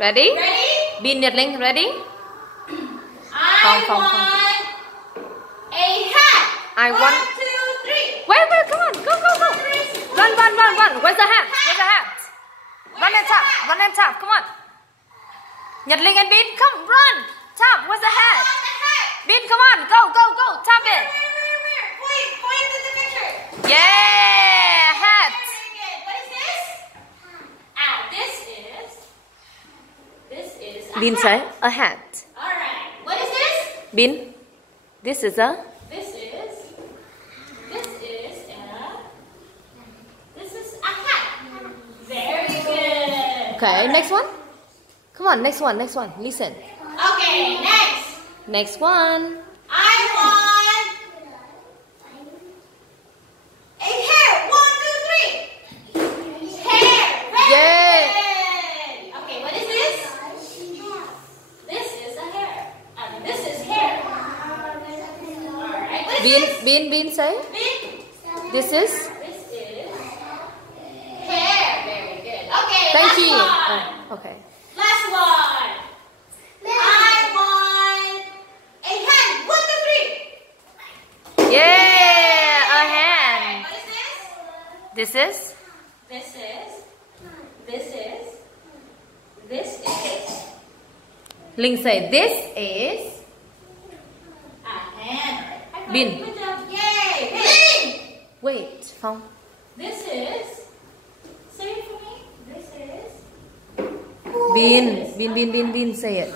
Ready? Ready? Bin, Nhật, Linh, ready? I want a hat. I want. 1, 2, 3. Wait, come on, go. Run. Where's the hat? Run and tap, come on. Nhật, Linh and Bin, come, run. Tap, where's the hat? Bin, come on, go, tap it. Where? Point to the picture. Yeah, hat. Very good. What is this? This is a Bin hat. say a hat. Alright. What is this? Bin, this is a. This is a hat. Very good. Okay, next one. Come on, next one. Listen. Okay, next. Next one. I want a hair. 1, 2, 3. Hair. Very good. Okay, what is this? This is a hair. This is hair. Alright, what is this? Bin say. Bin. This is. This is hair. Very good. Okay, Thank last you. one. Okay. Last one. I want a hand. 1, 2, 3. Yeah, a hand. What is this? This is. This is Linh say this is. a hand. Bin. Good job. Yay. Bin. Wait, Phong. This is. Say it for me. This is. Bin, say it.